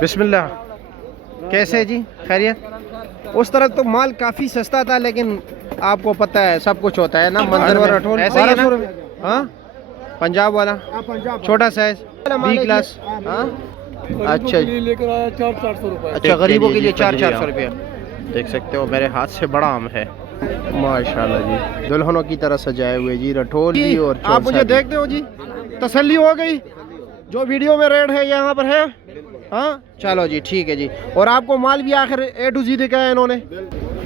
बिस्मिल्लाह। कैसे जी, खैरियत? उस तरह तो माल काफ़ी सस्ता था, लेकिन आपको पता है सब कुछ होता है ना। मंदिर वाला ठोल ऐसे ही है ना। हाँ, पंजाब वाला छोटा साइज बी क्लास। हाँ अच्छा लेकर आया 400 रुपये। अच्छा, गरीबों के लिए 400 रुपये। देख सकते हो मेरे हाथ से बड़ा आम है माशाल्लाह जी, दुल्हनों की तरह सजाए हुए जी, रठोल भी। और आप मुझे देखते हो जी, तसल्ली हो गई। जो वीडियो में रेट है यहाँ पर है। हाँ चलो जी, ठीक है जी। और आपको माल भी आखिर A to Z दिखाया इन्होंने।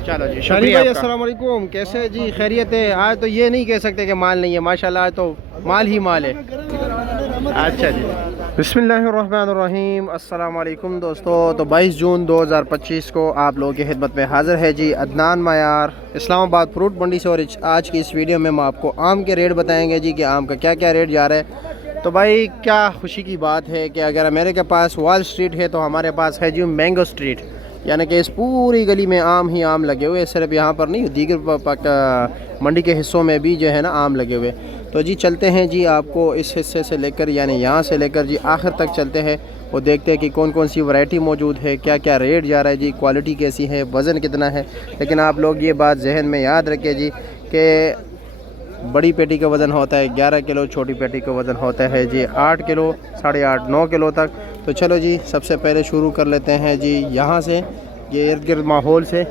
चलो जी, शुक्रिया। अस्सलाम वालेकुम, कैसे जी, खैरियत है? आज तो ये नहीं कह सकते कि माल नहीं है, माशाल्लाह आज तो माल ही माल है। अच्छा जी, बिस्मिल्लाहिर्रहमानिर्रहीम। अस्सलाम वालेकुम दोस्तों। तो 22 जून 2025 को आप लोगों की खिदमत में हाजिर है जी अदनान मायार इस्लामाबाद फ्रूट मंडी से। और आज की इस वीडियो में हम आपको आम के रेट बताएंगे जी कि आम का क्या क्या रेट जा रहा है। तो भाई क्या खुशी की बात है कि अगर अमेरिका के पास वॉल स्ट्रीट है तो हमारे पास है जी मैंगो स्ट्रीट, यानी कि इस पूरी गली में आम ही आम लगे हुए। सिर्फ यहाँ पर नहीं, दीगर मंडी के हिस्सों में भी जो है ना आम लगे हुए। तो जी चलते हैं जी, आपको इस हिस्से से लेकर यानी यहाँ से लेकर जी आखिर तक चलते हैं और देखते हैं कि कौन कौन सी वैरायटी मौजूद है, क्या क्या रेट जा रहा है जी, क्वालिटी कैसी है, वज़न कितना है। लेकिन आप लोग ये बात जहन में याद रखें जी कि बड़ी पेटी का वज़न होता है 11 किलो, छोटी पेटी का वज़न होता है जी 8 किलो, 8.5 9 किलो तक। तो चलो जी, सबसे पहले शुरू कर लेते हैं जी यहाँ से, ये इर्द गिर्द माहौल से।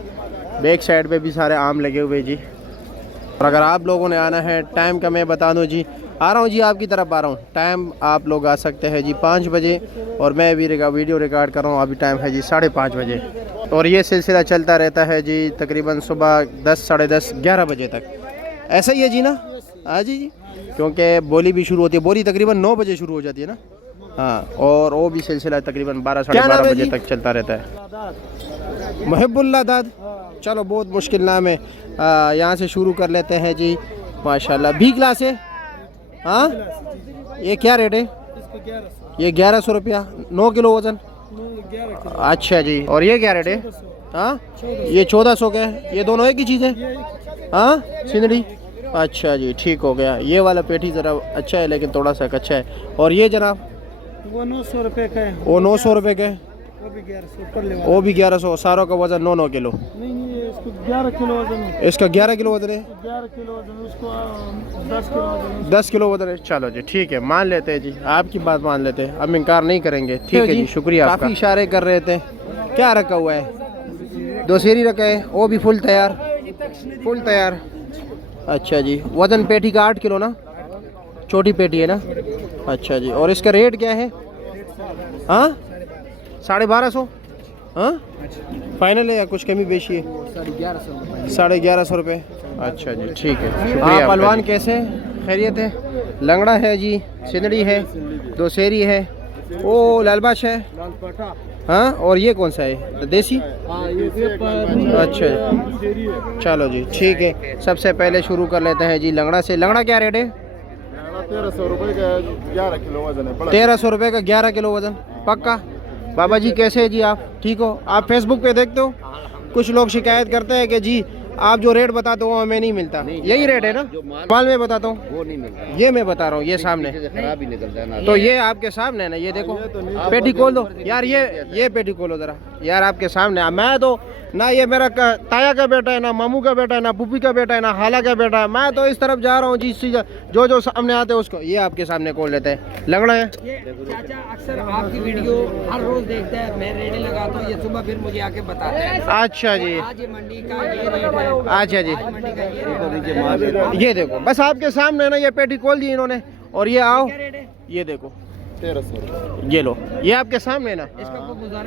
बैक साइड पे भी सारे आम लगे हुए जी। और अगर आप लोगों ने आना है, टाइम का मैं बता दूँ जी, आ रहा हूँ जी आपकी तरफ आ रहा हूँ। टाइम आप लोग आ सकते हैं जी 5 बजे, और मैं भी वीडियो रिकॉर्ड कर रहा हूँ। अभी टाइम है जी 5:30 बजे, और ये सिलसिला चलता रहता है जी तकरीबन सुबह 10 साढ़े 10 11 बजे तक। ऐसा ही है जी ना। हाँ जी, क्योंकि बोली भी शुरू होती है, बोली तकरीबन 9 बजे शुरू हो जाती है ना। हाँ, और वो भी सिलसिला तकरीबन 12 साढ़े 12 बजे तक चलता रहता है। महबुल्ला दाद, चलो बहुत मुश्किल नाम है। यहाँ से शुरू कर लेते हैं जी माशाल्लाह। बी क्लास है। हाँ, ये क्या रेट है? ये 1100 रुपया, 9 किलो वज़न। अच्छा जी, और ये क्या रेट है? हाँ, ये 1400 का है। ये दोनों एक ही चीज़ है। हाँ, सिंदड़ी। अच्छा जी, ठीक हो गया। ये वाला पेठी ज़रा अच्छा है लेकिन थोड़ा सा कच्चा है। और ये जनाब वो 900 रुपये का है। वो 900 रुपये का है। वो भी 1100। सारों का वज़न 9 किलो। नहीं, इसको 11 किलो वजन है। इसका 11 किलो वज़न है। 11 किलो वजन, उसको 10 किलो वजन। 10 किलो वज़न है। चलो जी, ठीक है, मान लेते हैं जी, आपकी बात मान लेते हैं, हम इनकार नहीं करेंगे। ठीक है जी, शुक्रिया। काफ़ी इशारे कर रहे थे। क्या रखा हुआ है? 2 सेरी रखा है, वो भी फुल तैयार, फुल तैयार। अच्छा जी, वज़न पेटी का 8 किलो ना, छोटी पेटी है ना। अच्छा जी, और इसका रेट क्या है? हाँ, 1250। हाँ, फाइनल है या कुछ कमी बेशी है? 1150 रुपये। अच्छा जी, ठीक है, शुक्रिया। पहलवान कैसे, खैरियत है? लंगड़ा है जी, सिंदड़ी है, 2 सेरी है, वो लालबाश है। हाँ, और ये कौन सा है? देसी। अच्छा, चलो जी, ठीक है। सबसे पहले शुरू कर लेते हैं जी लंगड़ा से। लंगड़ा क्या रेट है? 1300 रुपये का 11 किलो वजन है। 1300 रुपये का 11 किलो वजन, पक्का? बाबा जी कैसे है जी, आप ठीक हो? आप फेसबुक पे देखते हो, कुछ लोग शिकायत करते हैं कि जी आप जो रेट बताते हो हमें नहीं मिलता। यही रेट है ना? माल में बताता हूँ, वो नहीं मिलता। ये मैं बता रहा हूँ, ये सामने खराब ही निकलता है ना। तो ये आपके सामने है ना, ये देखो। पेटी खोल दो यार, ये पेटी खोलो जरा यार, आपके सामने। मैं तो ना, ये मेरा ताया का बेटा है, ना मामू का बेटा है, ना पुप्पी का बेटा है, ना खाला का बेटा है। मैं तो इस तरफ जा रहा हूँ जी, जो सामने आते हैं उसको ये आपके सामने खोल लेते हैं। लंगड़ा है। चाचा अक्सर आपकी वीडियो हर रोज देखते हैं, मैं रेडी लगाता हूँ, ये सुबह फिर मुझे आके बताते हैं। अच्छा जी, आज ये मंडी का ये रेट है। अच्छा जी, मंडी का ये रेट। ये देखो, बस आपके सामने ना ये पेटी खोल दी इन्होंने। और ये आओ, ये देखो 1300। ये लो, ये आपके सामने ना।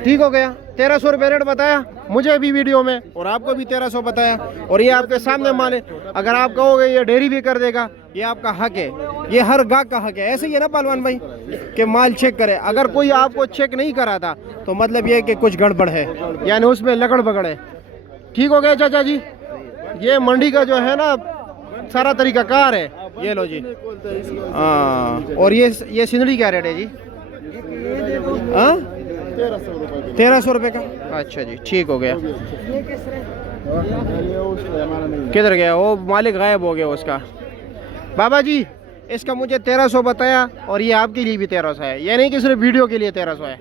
ठीक हो गया, 1300 रुपये रेट बताया मुझे भी वीडियो में, और आपको भी 1300 बताया, और ये आपके सामने माने। अगर आप कहोगे ये डेयरी भी कर देगा, ये आपका हक है, ये हर गाहक का हक है। ऐसे ही है ना पहलवान भाई, कि माल चेक करे। अगर कोई आपको चेक नहीं कराता तो मतलब ये कि कुछ गड़बड़ है, यानी उसमें लगड़ बगड़ है। ठीक हो गया चाचा जी, ये मंडी का जो है ना सारा तरीकाकार है। ये लो जी। हाँ, और ये सिंदड़ी क्या रेट है जी? हाँ, 1300 रुपये का। अच्छा जी, ठीक हो गया। किधर गया वो मालिक? गायब हो गया उसका। बाबा जी, इसका मुझे 1300 बताया, और ये आपके लिए भी 1300 है, ये नहीं कि सिर्फ वीडियो के लिए 1300 है।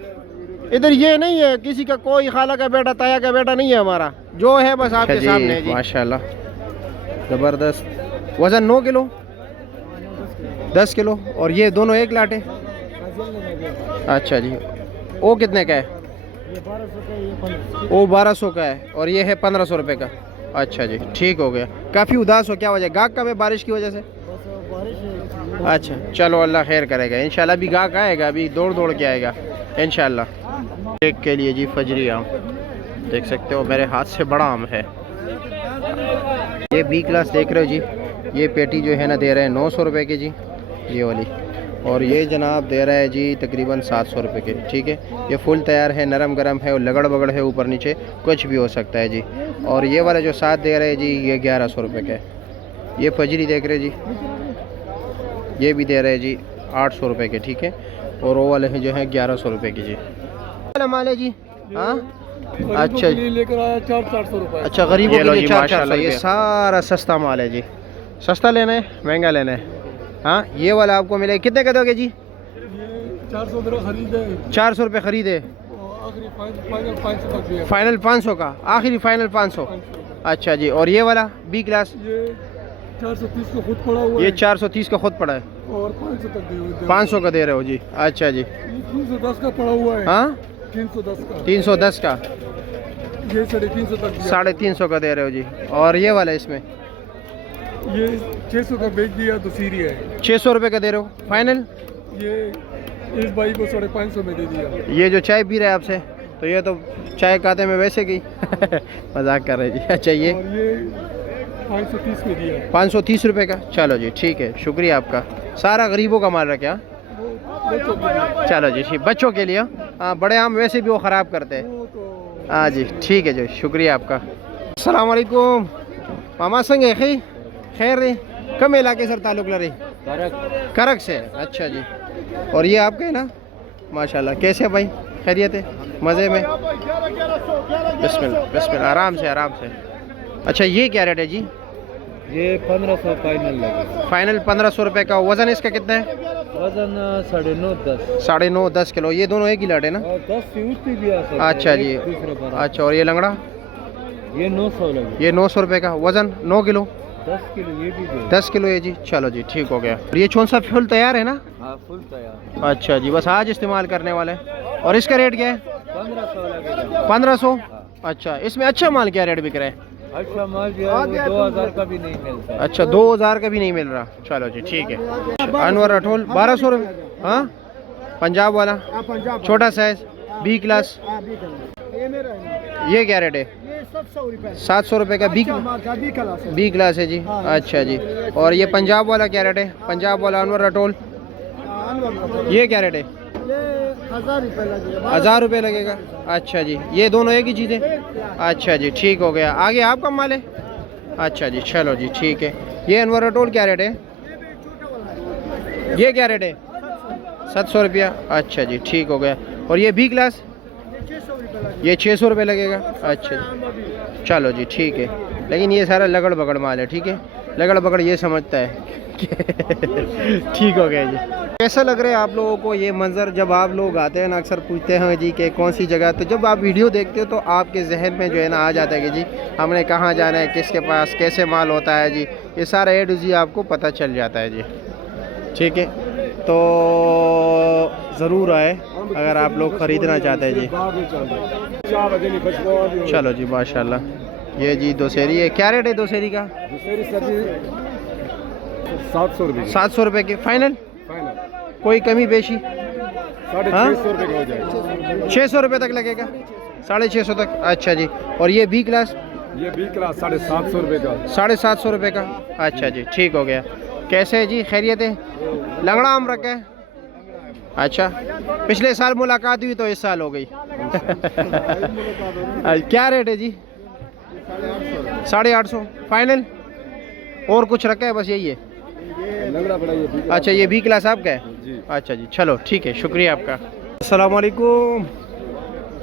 इधर ये नहीं है किसी का, कोई खाला का बेटा ताया का बेटा नहीं है हमारा, जो है बस आपके सामने है जी। माशाल्लाह ज़बरदस्त। वज़न 9 किलो 10 किलो। और ये दोनों एक लाट है? अच्छा जी। वो कितने का है? वो 1200 का है और ये है 1500 रुपये का। अच्छा जी ठीक हो गया। काफ़ी उदास हो, क्या वजह? गाहक का है बारिश की वजह से? अच्छा चलो अल्लाह खैर करेगा इंशाल्लाह। अभी गाहक आएगा, अभी दौड़ दौड़ के आएगा इंशाल्लाह। एक के लिए जी फजरी आम देख सकते हो, मेरे हाथ से बड़ा आम है। ये बी क्लास देख रहे हो जी, ये पेटी जो है ना दे रहे हैं 900 रुपये की जी, ये वाली। और ये जनाब दे रहा है जी तकरीबन 700 रुपये के। ठीक है, ये फुल तैयार है, नरम गरम है और लगड़ बगड़ है, ऊपर नीचे कुछ भी हो सकता है जी। और ये वाला जो साथ दे रहे हैं जी, ये 1100 रुपये का है। ये फजरी देख रहे जी, ये भी दे रहे हैं जी 800 रुपये के। ठीक है, और वो वाले हैं जो है 1100 रुपये की जी। माल है जी। हाँ अच्छा लेकर आया 400 रुपये। अच्छा गरीबों के लिए 400। ये सारा सस्ता माल है जी। सस्ता लेना है महंगा लेना है? हाँ ये वाला आपको मिलेगा, कितने का दोगे जी? 400 खरीदे, 400 रुपये खरीदे, फाइनल 500 का, आखिरी फाइनल 500। अच्छा जी। और ये वाला बी क्लास? ये 430 का खुद पड़ा हुआ है। ये 430 का खुद पड़ा है और 500 तक दे 500 का दे रहे हो जी। अच्छा जी। 310 का पड़ा हुआ है। हाँ 310 का, 310 का, ये 350 तक दिया। 350 का दे रहे हो जी। और ये वाला इसमें ये 600 का बेच दिया तो सीरी है। 600 रुपये का दे रहे हो फाइनल? ये इस भाई को 550 में दे दिया। ये जो चाय पी रहे हैं आपसे, तो ये तो चाय खाते में वैसे गई मजाक कर रहे जी। अच्छा ये 530 में दिया। 530 रुपये का। चलो जी ठीक है, शुक्रिया आपका। सारा गरीबों का माल रखा। चलो जी ठीक, बच्चों के लिए। हाँ बड़े आम वैसे भी वो ख़राब करते हैं। हाँ जी ठीक है जी, शुक्रिया आपका। अस्सलाम वालेकुम मामा संग है खैर रे, कम इलाके सर ताल्लुक ला रही? करक से। अच्छा जी। और ये आपके है ना? माशाल्लाह। कैसे भाई, खैरियत है? मज़े में? बिस्मिल्लाह बिस्मिल्लाह, आराम से आराम से। अच्छा ये क्या रेट है जी? ये 1500 फाइनल लगे। फाइनल 1500 रुपये का। वज़न इसका कितना है? वजन 9.5 10.5 किलो। ये दोनों एक ही लाट है ना? 10 से ऊपर भी आ सकता है। अच्छा जी। अच्छा और ये लंगड़ा? ये 900 लगे। ये 900 रुपये का। वज़न 9 किलो? 10 किलो ये भी 10 किलो है जी। चलो जी ठीक हो गया। और ये कौन सा फुल तैयार है ना? हाँ फुल तैयार। अच्छा जी, बस आज इस्तेमाल करने वाले। और इसका रेट क्या है? 1500 लगेगा। 1500। अच्छा इसमें अच्छा माल क्या रेट बिक रहा है? अच्छा माल जो है 2000 का भी नहीं मिलता। अच्छा 2000 का भी नहीं मिल रहा। चलो जी ठीक है। अनवर अठोल 1200 रुपये। हाँ पंजाब वाला छोटा साइज बी क्लास, ये क्या रेट है? 700 रुपये का। बी क्लास है जी। अच्छा जी। और ये पंजाब वाला क्या रेट है? पंजाब वाला अनवर अटोल, ये क्या रेट है? 1000 रुपये लगेगा। अच्छा जी। ये दोनों एक ही चीज़ है? अच्छा जी ठीक हो गया। आगे आपका माल है? अच्छा जी चलो जी ठीक है। ये अनवर अटोल क्या रेट है? ये क्या रेट है? 700 रुपया। अच्छा जी ठीक हो गया। और ये बी क्लास? ये 600 रुपये लगेगा। अच्छा जी चलो जी ठीक है। लेकिन ये सारा लगड़ बगड़ माल है। ठीक है, लगड़ बगड़ ये समझता है ठीक हो गया जी। कैसा लग रहा है आप लोगों को ये मंज़र? जब आप लोग आते हैं ना, अक्सर पूछते हैं जी कि कौन सी जगह, तो जब आप वीडियो देखते हो तो आपके जहन में जो है ना आ जाता है कि जी हमने कहाँ जाना है, किसके पास कैसे माल होता है जी, ये सारा ए टू जी आपको पता चल जाता है जी। ठीक है, तो ज़रूर आए अगर आप लोग ख़रीदना चाहते हैं जी। चलो जी माशाल्लाह। ये जी दोसेरी है, क्या रेट है दोसेरी का? 700 रुपये। 700 रुपये की फाइनल? कोई कमी पेशी? 650 रुपये का हो जाएगा। 600 रुपये तक लगेगा, 650 तक। अच्छा जी। और ये बी क्लास? ये बी क्लास 750 रुपये का। 750 रुपये का। अच्छा जी ठीक हो गया। कैसे है जी, खैरियत है? लंगड़ा आम रखा है? अच्छा, पिछले साल मुलाकात हुई तो इस साल हो गई क्या रेट है जी? 850 फाइनल? और कुछ रखा है? बस यही है? अच्छा ये बी क्लास आपका है? अच्छा जी चलो ठीक है, शुक्रिया आपका। अस्सलाम वालेकुम,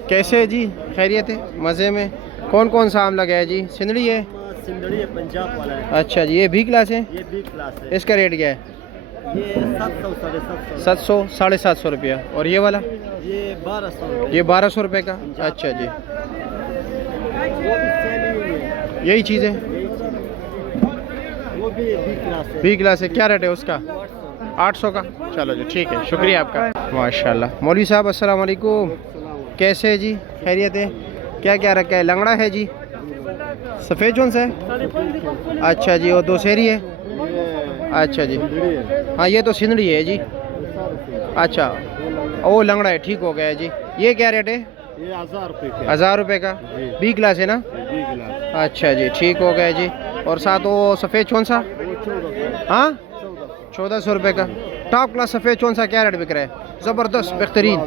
कैसे है जी, खैरियत है? मज़े में? कौन कौन सा आम लगा है जी? सिंदड़ी है? सिंदड़ी है, पंजाब वाला है। अच्छा जी। ये बी क्लास है? ये बी क्लास है। इसका रेट क्या है? ये 700 750 700 750 रुपया। और ये वाला ये 1200 ये 1200 रुपये का। अच्छा जी, यही चीज़ है। वो भी बी क्लास है। बी क्लास है, क्या रेट है उसका? 800 का। चलो जी ठीक है, शुक्रिया आपका। माशाल्लाह। मौलवी साहब अस्सलाम वालेकुम, कैसे है जी? खैरियत है? क्या क्या रखा है? लंगड़ा है जी, सफ़ेद चोंस है। अच्छा जी, और दोसेरी है। अच्छा जी, हाँ ये तो सिंदड़ी है जी। अच्छा, ओ लंगड़ा है, ठीक हो गया जी। ये क्या रेट है? ये 1000 रुपये का। 1000 रुपये का। बी क्लास है ना? B class. अच्छा जी, ठीक हो गया जी। और साथ वो सफ़ेद चोन सा? वो 1400। हाँ 1400 रुपये का। टॉप क्लास सफ़ेद चोन सा क्या रेट बिक रहा है? ज़बरदस्त बेहतरीन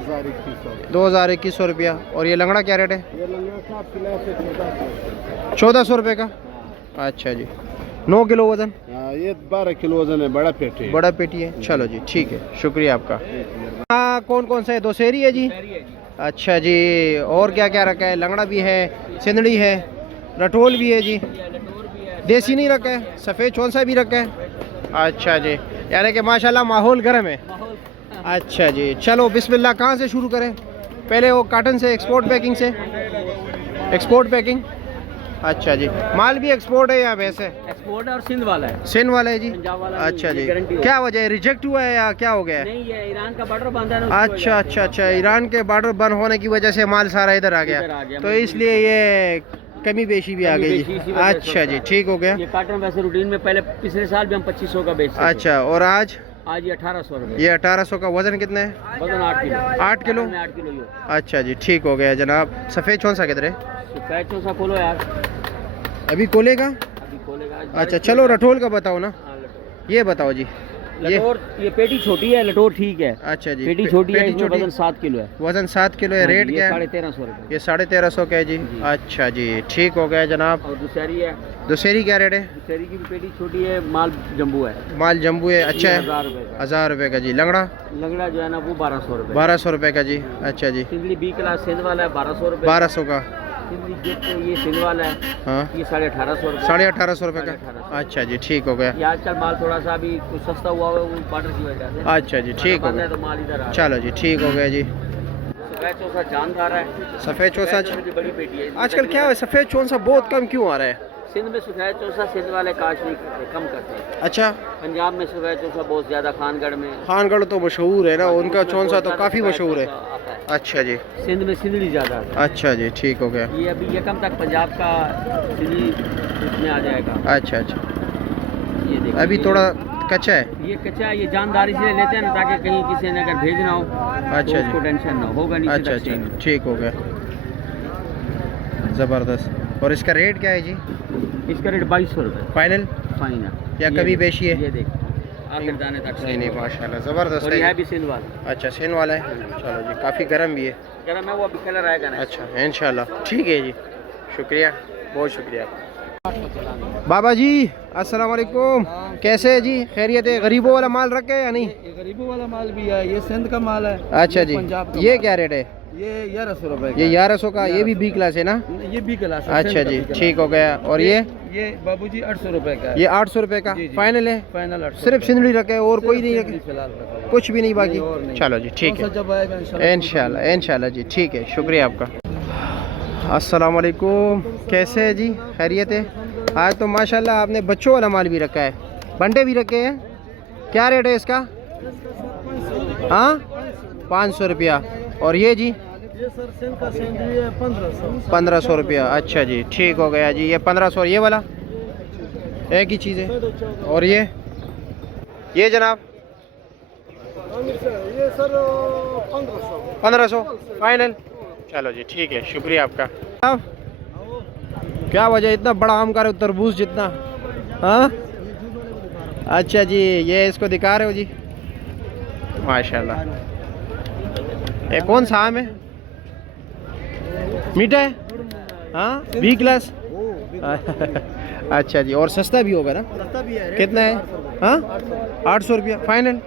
2100 रुपया। और ये लंगड़ा क्या रेट है? ये लंगड़ा टॉप क्लास है 1400। 1400 रुपये का। अच्छा जी, 9 किलो वज़न? हाँ, ये 12 किलो वजन है, बड़ा पेटी है। बड़ा पेटी है। चलो जी ठीक है, शुक्रिया आपका। हाँ, कौन कौन सा है? दोसेरी है जी। अच्छा जी, और क्या क्या रखा है? लंगड़ा भी है, सिंदड़ी है, रटोल भी है जी। देसी नहीं रखा है, सफ़ेद चौंसा भी रखा है। अच्छा जी, यानी कि माशाल्लाह माहौल गर्म है। अच्छा जी, चलो बिस्मिल्लाह। कहाँ से शुरू करें? पहले वो काटन से, एक्सपोर्ट पैकिंग से। Export packing. अच्छा जी, माल भी एक्सपोर्ट है या वैसे? एक्सपोर्ट है और सिंध वाला है। सिंध वाला है जी। पंजाब वाला अच्छा नहीं, जी, ये गारंटी है। क्या वजह है? रिजेक्ट हुआ है या क्या हो गया है? नहीं, ये ईरान का बॉर्डर बंद है ना, उसकी अच्छा अच्छा अच्छा, ईरान के बॉर्डर बंद होने की वजह से माल सारा इधर आ इधर आ गया, गया, तो इसलिए ये कमी बेशी भी आ कमी गई बेशी जी। इसी वजह से अच्छा होता जी, है। ठीक हो गया। ये काटन वैसे रूटीन में पहले पिछले साल भी हम 2500 का बेचते थे। अच्छा, और आज आज ये 1800 रुपये। ये 1800 का। वजन कितना है? वजन 8 किलो। 8 किलो। 8 किलो ये। अच्छा जी, ठीक हो गया जनाब। सफ़ेद चौन सा किधर है? सफेद चौसा खोलो यार, अभी खोलेगा? अभी खोलेगा आज। अच्छा चलो, रटोल का बताओ ना। हाँ, लटोर। ये बताओ जी। ये लटोर, ये पेटी छोटी है, लटोर ठीक है। अच्छा जी, पेटी छोटी है, पेटी इसमें वजन 7 किलो है। वजन 7 किलो है। हाँ जी, रेट ये क्या है? 1350 रुपये। ये 1350 का है जी। जी। अच्छा जी, ठीक हो गया जनाब। और दूसरी है, दोसेरी क्या रेट है? दूसरी की भी पेटी छोटी है, माल जम्बू है। माल जम्बू है। अच्छा है, 1000 रुपये का। 1000 रुपये का जी। लंगड़ा लंगड़ा जो है ना वो 1200 रुपये। 1200 रुपये का जी। अच्छा जी, सिंधली बी क्लास सिंध वाला है 1200 रुपये। 1200 का। सिंधली गिफ्ट ये सिंध वाला है, हाँ, ये 1850 रुपये। 1850 रुपये का। 1850। अच्छा जी, ठीक हो गया। ये आजकल माल थोड़ा सा अभी कुछ सस्ता हुआ है, वो बॉर्डर की वजह से। अच्छा जी, ठीक हो बंद है गया। तो माल इधर आ रहा है। चलो जी, ठीक हो गया जी। सफेद चौसा जानदार है। सफ़ेद चौसा की बड़ी पेटी है। आजकल क्या है, सफ़ेद चौसा बहुत कम क्यों आ रहा है? सिंध में सफेद चौसा सिंध वाले काश नहीं करते, कम करते हैं। अच्छा, पंजाब में सफेद चौसा बहुत ज्यादा, खानगढ़ में। खानगढ़ तो मशहूर है ना, उनका उसमें चौसा बहुत तो ज्यादा काफ़ी सफेद मशहूर है। चौसा आता है। अच्छा जी, सिंध में सिंधली ज्यादा है। अच्छा जी, ठीक हो गया। ये अभी यकम तक पंजाब का सिंधली उसमें आ जाएगा। अच्छा अच्छा, ये देखिए, अभी ये- थोड़ा कच्चा है। ये कच्चा है, ये जानदारी से लेते हैं ना, ताकि कहीं किसी ने अगर भेजना हो अच्छा तो जी। उसको टेंशन ना होगा नीचे अच्छा तक अच्छा, सेम। ठीक हो गया, ज़बरदस्त। और इसका रेट क्या है जी? इसका रेट 2200 रुपये फाइनल फाइनल। या ये कभी देख, बेची है? ये देख आखिर दाने तक नहीं नहीं, माशाल्लाह ज़बरदस्त और ये है है। भी सिंध वाला। अच्छा, सेन वाला है। चलो जी, काफ़ी गर्म भी है। गर्म है वो, अभी कलर आएगा ना। अच्छा, इंशाल्लाह, ठीक है जी, शुक्रिया, बहुत शुक्रिया। बाबा जी अस्सलाम वालेकुम, कैसे है जी? खैरियत है? गरीबों वाला माल रखे या नहीं? ये गरीबों वाला माल भी है, ये सिंध का माल है। अच्छा जी, पंजाब का ये माल। क्या रेट है? ये 1100 रुपये ये 1100 का। ये भी बी क्लास है ना? ये बी क्लास है, अच्छा सिंध का जी, बी क्लास। ठीक हो गया। और ये बाबूजी 800 रुपये का है। ये 800 रुपये का जी, जी। फाइनल है? फाइनल 800 सिर्फ सिंदड़ी रखे और कोई नहीं रखे? फिलहाल रखा हुआ है। कुछ भी नहीं बाकी? नहीं, और नहीं। चलो जी, ठीक है, जब आएगा इंशाल्लाह इंशाल्लाह जी, ठीक है, शुक्रिया आपका। अस्सलाम वालेकुम, कैसे है जी? खैरियत है? आज तो माशाल्लाह आपने बच्चों वाला माल भी रखा है, बंडे भी रखे हैं। क्या रेट है इसका? हाँ, 500 रुपया। और ये जी ये सर सिंध का सेंडरी है 1500। 1500 रुपया। अच्छा जी, ठीक हो गया जी। ये 1500। ये वाला एक ही चीज़ है। और ये जनाब ये सर 1500। 1500 फाइनल। चलो जी, ठीक है, शुक्रिया आपका। अब क्या वजह इतना बड़ा आम का तरबूज जितना? हाँ, अच्छा जी, ये इसको दिखा रहे हो जी, माशाल्लाह। ये कौन सा आम है? मीठा है? हाँ, बी क्लास। अच्छा जी, और सस्ता भी होगा ना? भी है। कितना है? हाँ, 800 रुपया फाइनल।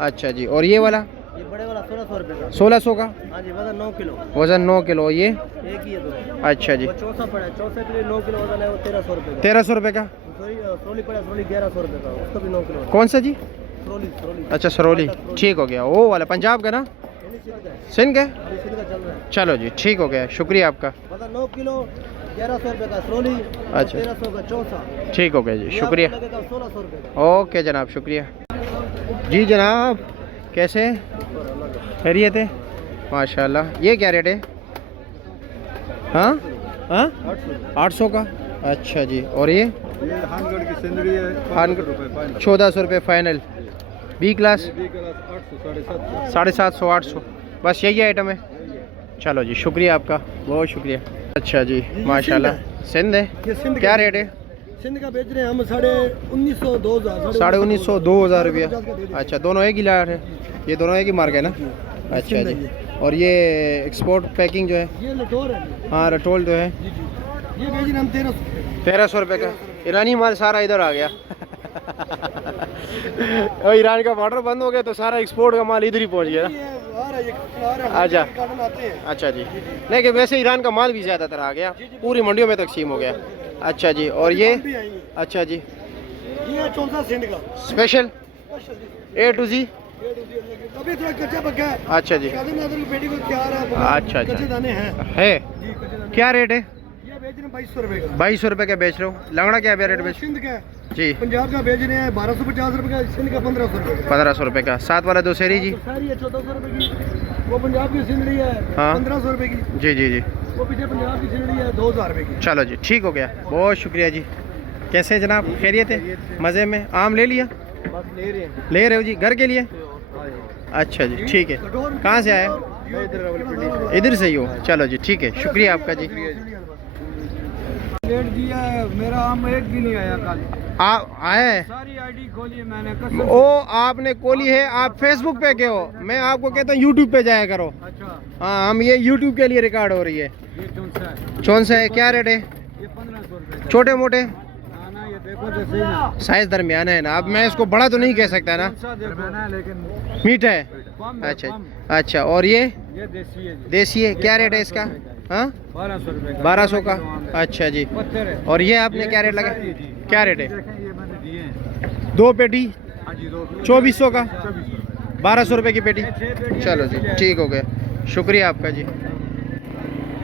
अच्छा जी, और ये वाला? ये बड़े वाला 1600 रुपये का। 1600 का। हाँ जी, वजन 9 किलो। वज़न 9 किलो। ये एक ही है दोनों। अच्छा जी, वो चौसा पड़ा है, चौसा के लिए 9 किलो वजन है, वो 1300 रुपये का। 1300 रुपये का। सोली 1100 रुपये का, उसका भी 9 किलो। कौन सा जी? अच्छा सरोली, ठीक हो गया। वो वाला पंजाब का ना, सिंध के। चलो जी ठीक हो गया, शुक्रिया आपका। 9 किलो 1100 रुपये का सरोली, अच्छा 1300 का चौसा, ठीक हो गया जी, शुक्रिया। 1600 रुपये। ओके जनाब, शुक्रिया जी। जनाब कैसे खैरियत है? माशाल्लाह। ये क्या रेट है? हाँ हाँ 800 का। अच्छा जी। और ये हानगढ़ की सिंदड़ी है, 1400 रुपये फाइनल। B class 750 800। बस यही आइटम है। चलो जी शुक्रिया आपका, बहुत शुक्रिया। अच्छा जी माशाल्लाह। सिंध है, क्या रेट है? सिंध का बेच रहे हैं हम 1950 2000। 1950 2000 रुपया। अच्छा दोनों एक ही लाट है? ये दोनों एक ही मार्क है ना? अच्छा जी। और ये एक्सपोर्ट पैकिंग जो है? ये लटोर है। हाँ रटोल जो है ये बेच रहे हैं हम 1300 रुपये का। ईरानी माल सारा इधर आ गया। और ईरान का बॉर्डर बंद हो गया तो सारा एक्सपोर्ट का माल इधर ही पहुंच गया ना। अच्छा अच्छा जी। नहीं कि वैसे ईरान का माल भी ज़्यादातर आ गया, पूरी मंडियों में तकसीम हो गया। अच्छा जी। और ये? अच्छा जी। ये 14 सिंध का स्पेशल A to Z। अभी थोड़ा कच्चा पक्का है। अच्छा जी। बेटी को तैयार है। अच्छा कच्चे दाने हैं। है। क्या रेट है? ये बेच रहे हैं 2200 रुपये का। 2200 रुपये का बेच रहे हो। लंगड़ा क्या रेट बेच? सिंध का जी पंजाब का बेच रहे हैं 1250 रुपये का, सिंध का 1500 रुपये का। 1500 रुपये का। साथ वाला दो सेरी जी? सारी है 1400 रुपये की। वो पंजाब की सिंधड़ी है हाँ 1500 रुपये की। जी जी जी। वो पीछे पंजाब की सिंधड़ी है 2000 रुपये की। चलो जी ठीक हो गया, बहुत शुक्रिया जी। कैसे जनाब, खैरियत है? मज़े में। आम ले लिया? बस ले रहे हैं। ले रहे हो जी, घर के लिए? अच्छा जी ठीक है। कहाँ से आए? इधर से ही हो? चलो जी ठीक है, शुक्रिया आपका जी। रेट दिया है, मेरा आम एक भी नहीं आया कल। आप आए? सारी आईडी खोली मैंने कसम। ओ आपने खोली है, आप फेसबुक पे के हो। मैं आपको कहता हूँ यूट्यूब पे जाया करो। अच्छा हाँ हम ये यूट्यूब के लिए रिकॉर्ड हो रही है। ये कौन सा है? क्या रेट है? ये 1500 रुपये। छोटे मोटे ना ये देखो तो सही ना। साइज दरमियाना है ना। अब मैं इसको बड़ा तो नहीं कह सकता ना, लेकिन मीठा है। अच्छा अच्छा। और ये देसी है जी। देसी है, क्या रेट है इसका? हाँ 1200 रुपये का। 1200 का। अच्छा जी। पत्थर है। और ये आपने क्या रेट लगा? क्या रेट है? ये मैंने दिए हैं। 2 पेटी हाँ जी 2 2400 का। 1200 रुपये की पेटी। चलो जी ठीक हो गया, शुक्रिया आपका जी।